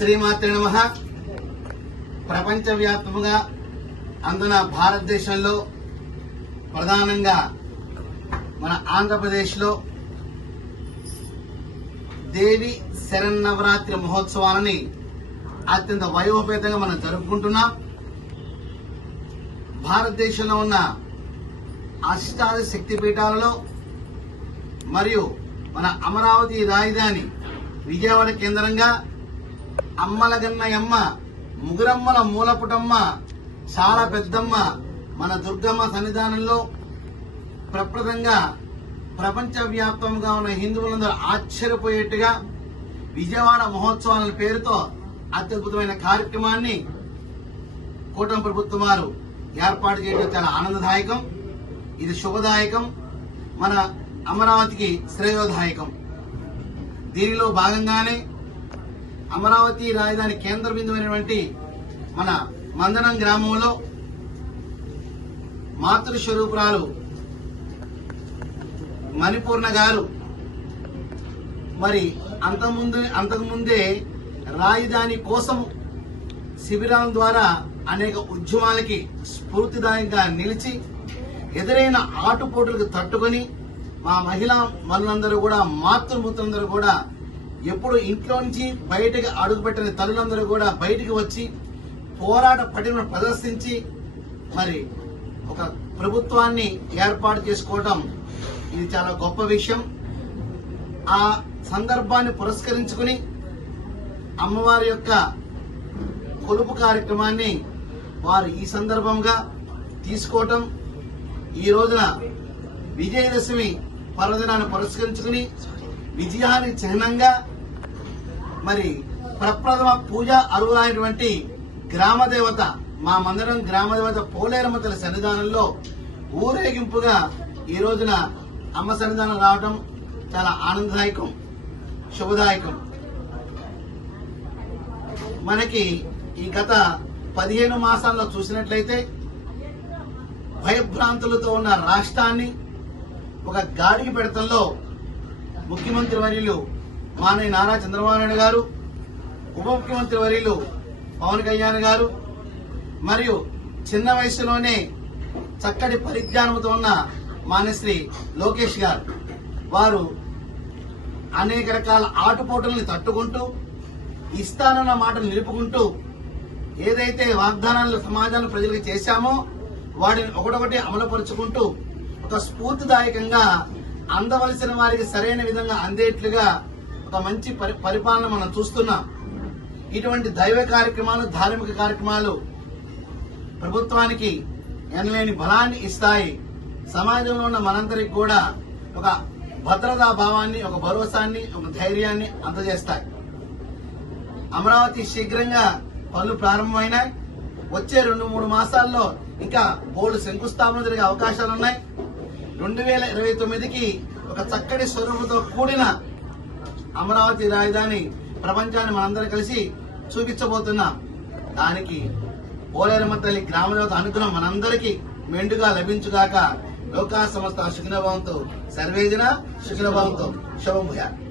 శ్రీమాత్రి నమ. ప్రపంచవ్యాప్తముగా అందున భారతదేశంలో ప్రధానంగా మన ఆంధ్రప్రదేశ్లో దేవి శరన్నవరాత్రి మహోత్సవాలని అత్యంత వైభవపేతంగా మనం జరుపుకుంటున్నాం. భారతదేశంలో ఉన్న అష్టాద శక్తిపీఠాలలో మరియు మన అమరావతి రాజధాని విజయవాడ కేంద్రంగా అమ్మలగన్నయమ్మ ముగురమ్మల మూలపుటమ్మ చాలా పెద్దమ్మ మన దుర్గమ్మ సన్నిధానంలో ప్రప్రదంగా ప్రపంచవ్యాప్తంగా ఉన్న హిందువులందరూ ఆశ్చర్యపోయేట్టుగా విజయవాడ మహోత్సవాల పేరుతో అత్యద్భుతమైన కార్యక్రమాన్ని కూటమి ప్రభుత్వం వారు ఏర్పాటు చేయడం చాలా ఆనందదాయకం. ఇది శుభదాయకం. మన అమరావతికి శ్రేయోదాయకం. దీనిలో భాగంగానే అమరావతి రాజధాని కేంద్ర బిందువైనటువంటి మన మందనం గ్రామంలో మాతృస్వరూపురాలు మణిపూర్ణ గారు మరి అంతకుముందు అంతకుముందే రాజధాని కోసం శిబిరాల ద్వారా అనేక ఉద్యమాలకి స్ఫూర్తిదాయంగా నిలిచి ఎదురైన ఆటుపోటులకు తట్టుకొని మా మహిళా మనులందరూ కూడా మాతృమూర్తులందరూ కూడా ఎప్పుడు ఇంట్లో నుంచి బయటకు అడుగుపెట్టిన తల్లులందరూ కూడా బయటికి వచ్చి పోరాట పటిమను ప్రదర్శించి మరి ఒక ప్రభుత్వాన్ని ఏర్పాటు చేసుకోవటం ఇది చాలా గొప్ప విషయం. ఆ సందర్భాన్ని పురస్కరించుకుని అమ్మవారి యొక్క కొలుపు కార్యక్రమాన్ని వారు ఈ సందర్భంగా తీసుకోవటం. ఈ రోజున విజయదశమి పర్వదినాన్ని పురస్కరించుకుని విజయానికి చిహ్నంగా మరి ప్రప్రథమ పూజ అరువులైనటువంటి గ్రామదేవత మా మందిరం గ్రామదేవత పోలేరమ్మ తల్లి సన్నిధానంలో ఊరేగింపుగా ఈ రోజున అమ్మ సన్నిధానం రావడం చాలా ఆనందదాయకం శుభదాయకం. మనకి ఈ గత పదిహేను మాసాల్లో చూసినట్లయితే భయభ్రాంతులతో ఉన్న రాష్ట్రాన్ని ఒక గాడికి పెడతంలో ముఖ్యమంత్రి వర్యులు మానయ్య నారా చంద్రబాబు నాయుడు గారు ఉప ముఖ్యమంత్రి వర్యులు పవన్ కళ్యాణ్ గారు మరియు చిన్న వయసులోనే చక్కటి పరిజ్ఞానంతో ఉన్న మానశ్రీ లోకేష్ గారు. వారు అనేక రకాల ఆటుపోటుల్ని తట్టుకుంటూ ఇస్తానన్న మాటలు నిలుపుకుంటూ ఏదైతే వాగ్దానాలు సమాజాన్ని ప్రజలకు చేశామో వాటిని ఒకటొకటి అమలుపరుచుకుంటూ ఒక స్ఫూర్తిదాయకంగా అందవలసిన వారికి సరైన విధంగా అందేట్లుగా ఒక మంచి పరి- పరిపాలన మనం చూస్తున్నాం. ఇటువంటి దైవ కార్యక్రమాలు ధార్మిక కార్యక్రమాలు ప్రభుత్వానికి ఎనలేని బలాన్ని ఇస్తాయి. సమాజంలో ఉన్న మనందరికి కూడా ఒక భద్రతా భావాన్ని ఒక భరోసాన్ని ఒక ధైర్యాన్ని అందజేస్తాయి. అమరావతి శీఘ్రంగా పనులు ప్రారంభమైనాయి. వచ్చే రెండు మూడు మాసాల్లో ఇంకా బోర్డు శంకుస్థాపన జరిగే అవకాశాలు ఉన్నాయి రెండు వేల ఇరవై తొమ్మిదికి ఒక చక్కటి స్వరూపంతో కూడిన అమరావతి రాజధాని ప్రపంచాన్ని మనందరం కలిసి చూపించబోతున్నాం దానికి పోలేరమ్మ తల్లి గ్రామదేవత అనుగ్రహం మనందరికీ మెండుగా లభించుగాక లోకా సంస్థ సుఖినభవంతో సర్వేజన సుఖినభవంతో శుభం భూయాలు